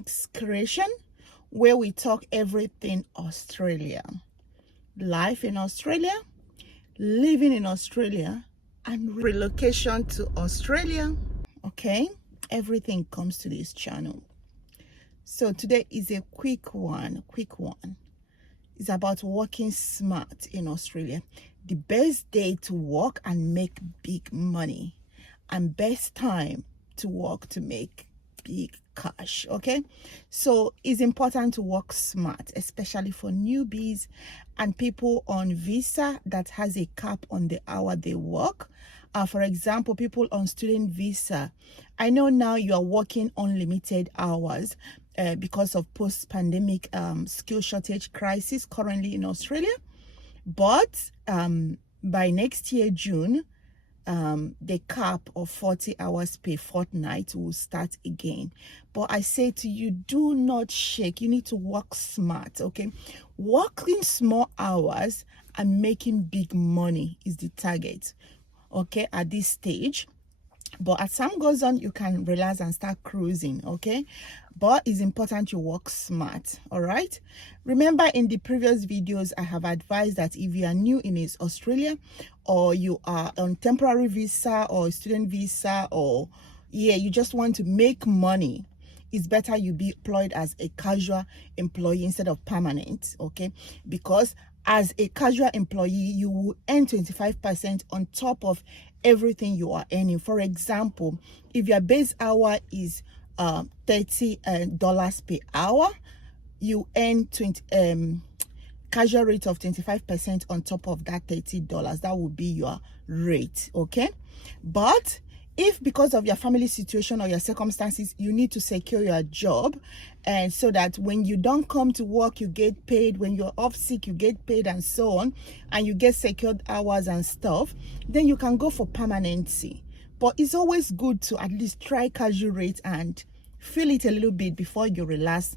Phoenix Creation, where we talk everything Australia. Life in Australia, living in Australia, and relocation to Australia. Okay, everything comes to this channel. So today is a quick one. It's about working smart in Australia. The best day to work and make big money, and best time to work to make big cash. Okay, so it's important to work smart, especially for newbies and people on visa that has a cap on the hour they work. For example, people on student visa. I know now you are working unlimited hours because of post-pandemic skill shortage crisis currently in Australia. But by next year, June, the cap of 40 hours per fortnight will start again. But I say to you, do not shake. You need to work smart, okay? Working small hours and making big money is the target, okay, at this stage. But as time goes on, you can relax and start cruising, okay? But it's important you work smart, all right? Remember, in the previous videos, I have advised that if you are new in Australia, or you are on temporary visa or student visa, or you just want to make money, it's better you be employed as a casual employee instead of permanent, okay? Because as a casual employee, you will earn 25% on top of everything you are earning. For example, if your base hour is $30 per hour, you earn casual rate of 25% on top of that $30. That would be your rate, okay? But if because of your family situation or your circumstances, you need to secure your job, and so that when you don't come to work, you get paid, when you're off sick, you get paid, and so on, and you get secured hours and stuff, then you can go for permanency. But it's always good to at least try casual rate and feel it a little bit before you relax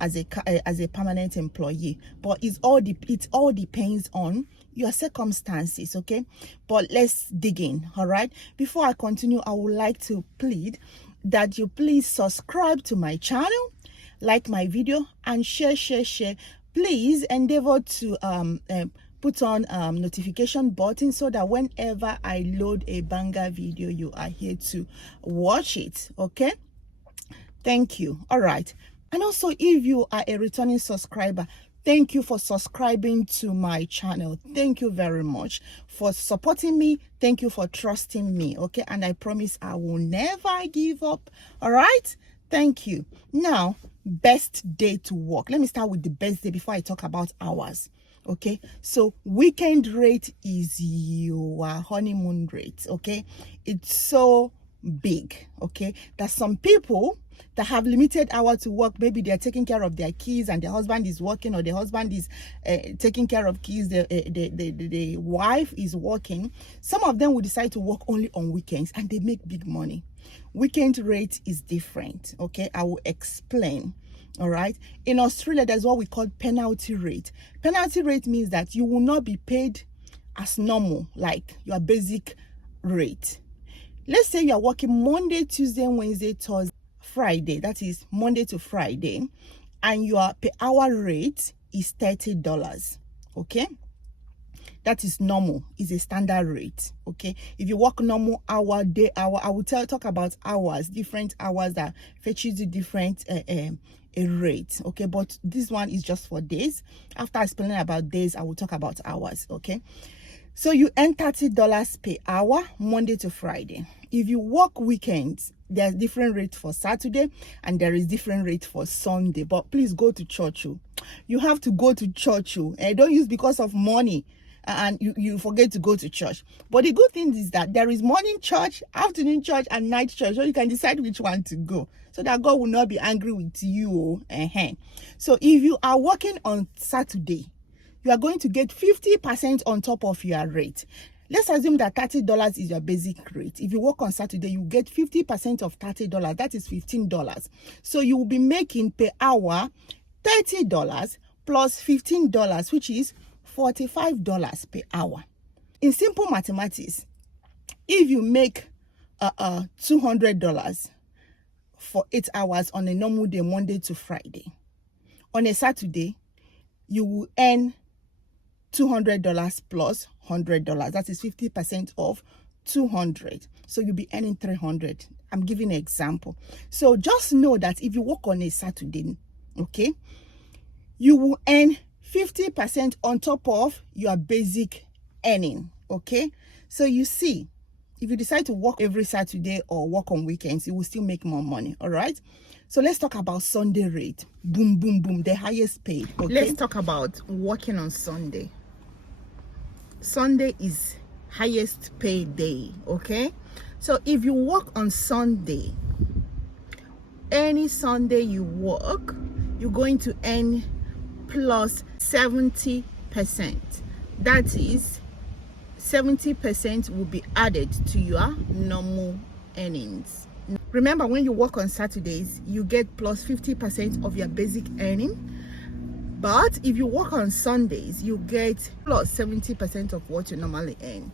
as a permanent employee. But it all depends on your circumstances, okay? But let's dig in, all right? Before I continue, I would like to plead that you please subscribe to my channel, like my video, and share. Please endeavor to put on notification button so that whenever I load a banger video, you are here to watch it, okay? Thank you. All right. And also, if you are a returning subscriber, thank you for subscribing to my channel. Thank you very much for supporting me. Thank you for trusting me, okay? And I promise I will never give up, all right? Thank you. Now, best day to work. Let me start with the best day before I talk about hours, okay? So weekend rate is your honeymoon rate, okay? It's so big, okay? There's some people that have limited hours to work. Maybe they're taking care of their kids and the husband is working, or the husband is taking care of kids, the wife is working. Some of them will decide to work only on weekends and they make big money. Weekend rate is different, okay? I will explain. All right, in Australia, there's what we call penalty rate. Penalty rate means that you will not be paid as normal, like your basic rate. Let's say you're working Monday, Tuesday, Wednesday, Thursday, Friday, that is Monday to Friday, and your per hour rate is $30, okay? That is normal, is a standard rate, okay? If you work normal hour, day hour, I will talk about hours, different hours that fetches you different a rate, okay? But this one is just for days. After explaining about days, I will talk about hours, okay? So you earn $30 per hour, Monday to Friday. If you work weekends, there's different rate for Saturday and there is different rate for Sunday. But please go to church. You have to go to church. Don't use because of money and you forget to go to church. But the good thing is that there is morning church, afternoon church, and night church. So you can decide which one to go, so that God will not be angry with you. So if you are working on Saturday, you are going to get 50% on top of your rate. Let's assume that $30 is your basic rate. If you work on Saturday, you get 50% of $30. That is $15. So you will be making per hour $30 plus $15, which is $45 per hour. In simple mathematics, if you make $200 for 8 hours on a normal day, Monday to Friday. On a Saturday, you will earn $200 plus $100. That is 50% of 200. So you'll be earning 300. I'm giving an example. So just know that if you work on a Saturday, okay, you will earn 50% on top of your basic earning. Okay, so you see, if you decide to work every Saturday or work on weekends, you will still make more money. All right, so let's talk about Sunday rate. Boom, boom, boom, the highest paid. Okay, let's talk about working on Sunday. Sunday is highest paid day. Okay, so if you work on Sunday, any Sunday you work, you're going to earn plus 70%. That is 70% will be added to your normal earnings. Remember, when you work on Saturdays, you get plus 50% of your basic earning. But if you work on Sundays, you get plus 70% of what you normally earn.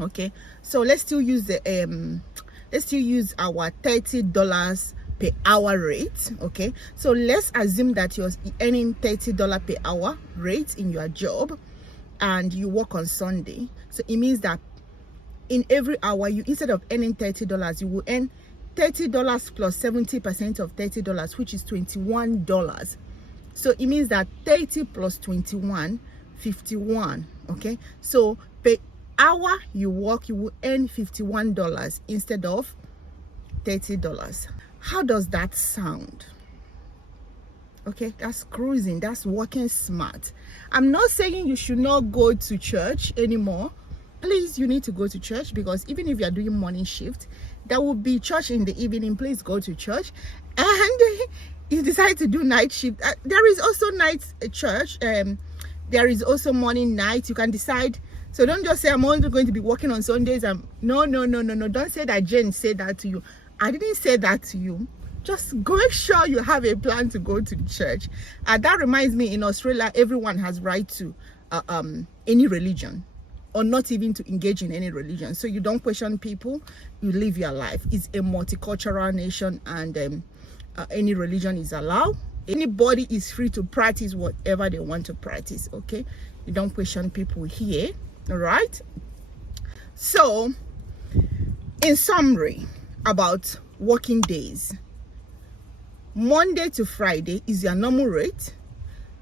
Okay, so let's still use the our $30 per hour rate. Okay, so let's assume that you're earning $30 per hour rate in your job and you work on Sunday. So it means that in every hour, you, instead of earning $30, you will earn $30 plus 70% of $30, which is $21. So it means that 30 plus 21, 51. Okay, so per hour you work, you will earn $51 instead of $30. How does that sound? Okay, that's cruising, that's working smart. I'm not saying you should not go to church anymore. Please, you need to go to church, because even if you're doing morning shift, there will be church in the evening. Please go to church. And you decide to do night shift, there is also night church, there is also morning, night. You can decide. So don't just say I'm only going to be working on Sundays. No, don't say that Jane said that to you. I didn't say that to you. Just go, make sure you have a plan to go to church. That reminds me, in Australia, everyone has right to any religion, or not even to engage in any religion. So you don't question people, you live your life. It's a multicultural nation, and any religion is allowed. Anybody is free to practice whatever they want to practice. Okay, you don't question people here. All right, so in summary about working days, Monday to Friday is your normal rate,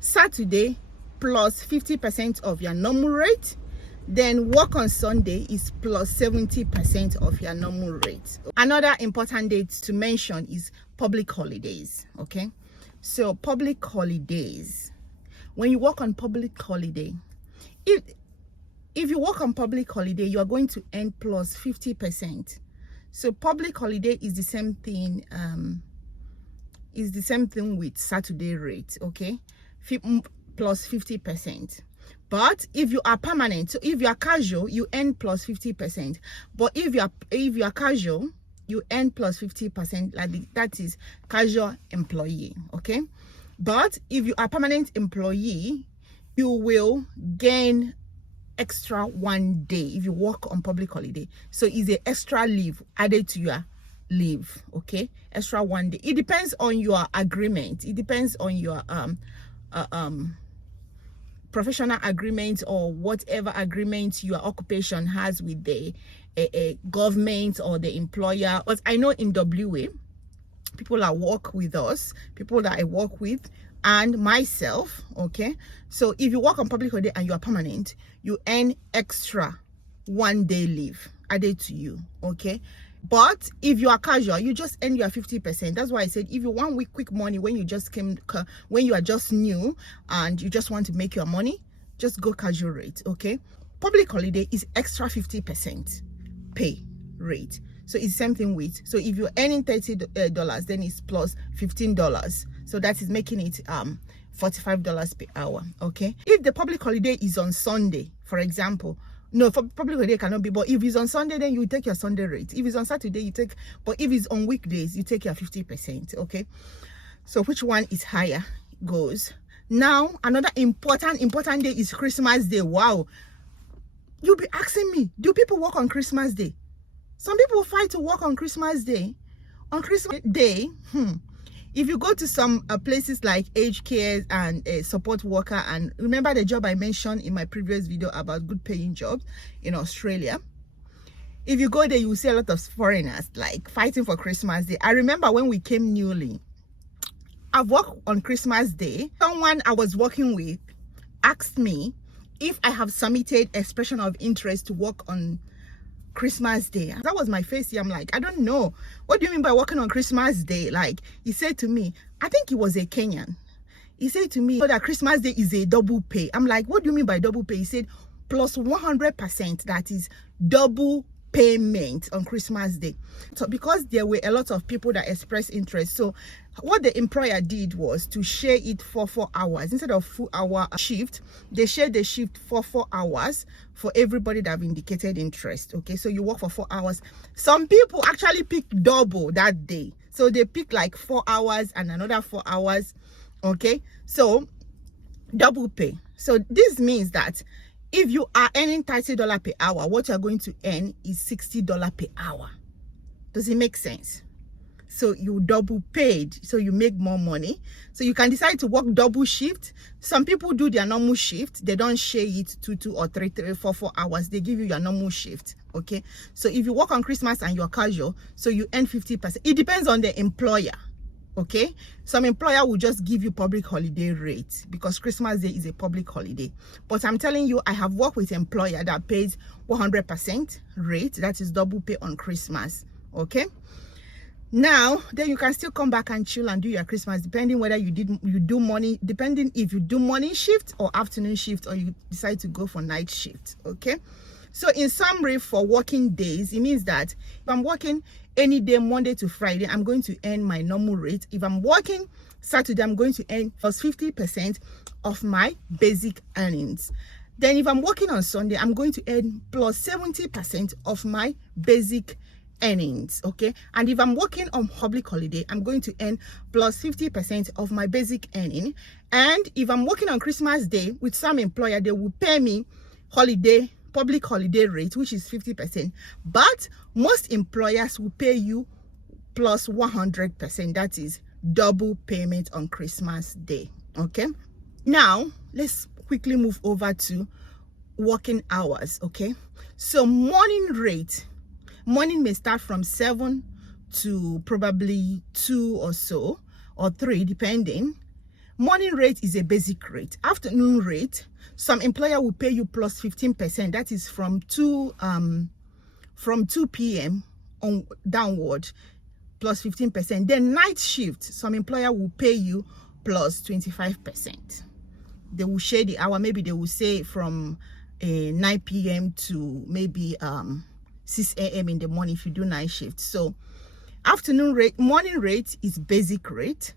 Saturday plus 50% of your normal rate, then work on Sunday is plus 70% of your normal rate. Another important date to mention is public holidays. Okay, so public holidays, when you work on public holiday, if you work on public holiday, you are going to earn plus 50%. So public holiday is the same thing, with Saturday rate. Okay, plus 50%. But if you are permanent, so if you are casual, you earn plus 50%. But if you are casual, you earn plus 50%. Like that is casual employee. Okay, but if you are permanent employee, you will gain extra 1 day if you work on public holiday. So it's an extra leave added to your leave. Okay, extra 1 day. It depends on your agreement. It depends on your professional agreement, or whatever agreement your occupation has with the government or the employer. But I know in WA, people that work with us, people that I work with, and myself. Okay, so if you work on public holiday and you are permanent, you earn extra 1 day leave added to you. Okay, but if you are casual, you just earn your 50%. That's why I said, if you want quick money, when you are just new and you just want to make your money, just go casual rate. Okay, public holiday is extra 50% pay rate. So it's same thing with, so if you're earning $30, then it's plus $15. So that is making it $45 per hour. Okay, if the public holiday is on Sunday, for example, no, for public holiday cannot be, but if it's on Sunday, then you take your Sunday rate. If it's on Saturday, you take, but if it's on weekdays, you take your 50%. Okay, so which one is higher goes. Now another important day is Christmas Day. Wow, you'll be asking me, do people work on Christmas Day? Some people fight to work on Christmas Day. on Christmas Day, if you go to some places like aged care and support worker, and remember the job I mentioned in my previous video about good paying jobs in Australia, if you go there, you will see a lot of foreigners like fighting for Christmas Day. I remember when we came newly, I've worked on Christmas Day. Someone I was working with asked me if I have submitted expression of interest to work on Christmas Day. That was my face here. I'm like, I don't know. What do you mean by working on Christmas Day? Like, he said to me, I think he was a Kenyan. He said to me that Christmas Day is a double pay. I'm like, what do you mean by double pay? He said plus 100%, that is double payment on Christmas Day. So because there were a lot of people that expressed interest, so what the employer did was to share it for 4 hours instead of full hour shift. They shared the shift for 4 hours for everybody that have indicated interest. Okay, so you work for 4 hours. Some people actually picked double that day, so they picked like 4 hours and another 4 hours. Okay, so double pay. So this means that if you are earning $30 per hour, what you're going to earn is $60 per hour. Does it make sense? So you double paid, so you make more money. So you can decide to work double shift. Some people do their normal shift. They don't share it to 2 or 3, 4 hours. They give you your normal shift. Okay. So if you work on Christmas and you're casual, so you earn 50%. It depends on the employer. Okay, some employer will just give you public holiday rate because Christmas Day is a public holiday. But I'm telling you, I have worked with employer that pays 100% rate, that is double pay on Christmas. Okay, now then you can still come back and chill and do your Christmas, depending whether you do morning, depending if you do morning shift or afternoon shift, or you decide to go for night shift. Okay, so in summary, for working days, it means that if I'm working any day, Monday to Friday, I'm going to earn my normal rate. If I'm working Saturday, I'm going to earn plus 50% of my basic earnings. Then if I'm working on Sunday, I'm going to earn plus 70% of my basic earnings. Okay, and if I'm working on public holiday, I'm going to earn plus 50% of my basic earning. And if I'm working on Christmas Day with some employer, they will pay me public holiday rate, which is 50%, but most employers will pay you plus 100%, that is double payment on Christmas Day. Okay, now let's quickly move over to working hours. Okay, so morning may start from 7 to probably 2 or so, or 3 depending. Morning rate is a basic rate. Afternoon rate, some employer will pay you plus 15%. That is from 2 p.m. on downward, plus 15%. Then night shift, some employer will pay you plus 25%. They will share the hour. Maybe they will say from 9 p.m. to maybe 6 a.m. in the morning if you do night shift. So morning rate is basic rate.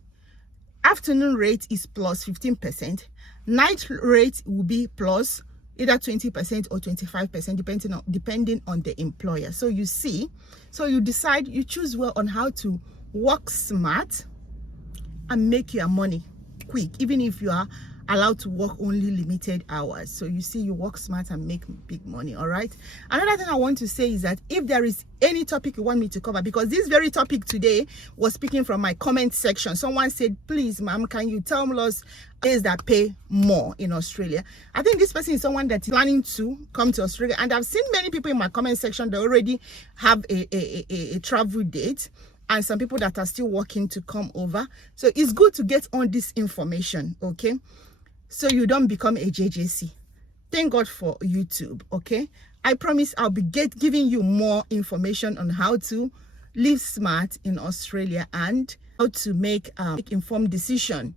Afternoon rate is plus 15%. Night rate will be plus either 20% or 25%, depending on the employer. So you see, so you decide, you choose well on how to work smart and make your money quick, even if you are allowed to work only limited hours. So you see, you work smart and make big money. All right, another thing I want to say is that if there is any topic you want me to cover, because this very topic today was speaking from my comment section. Someone said, please ma'am, can you tell us days that pay more in Australia? I think this person is someone that's planning to come to Australia, and I've seen many people in my comment section that already have a travel date, and some people that are still working to come over. So it's good to get on this information, okay, so you don't become a JJC. Thank God for YouTube. Okay, I promise I'll be giving you more information on how to live smart in Australia and how to make informed decision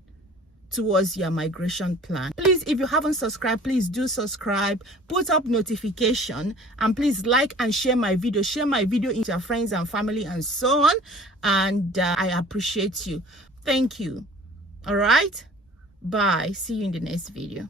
towards your migration plan. Please, if you haven't subscribed, please do subscribe, put up notification, and please like and share my video. Share my video with your friends and family and so on. And I appreciate you. Thank you. All right, bye. See you in the next video.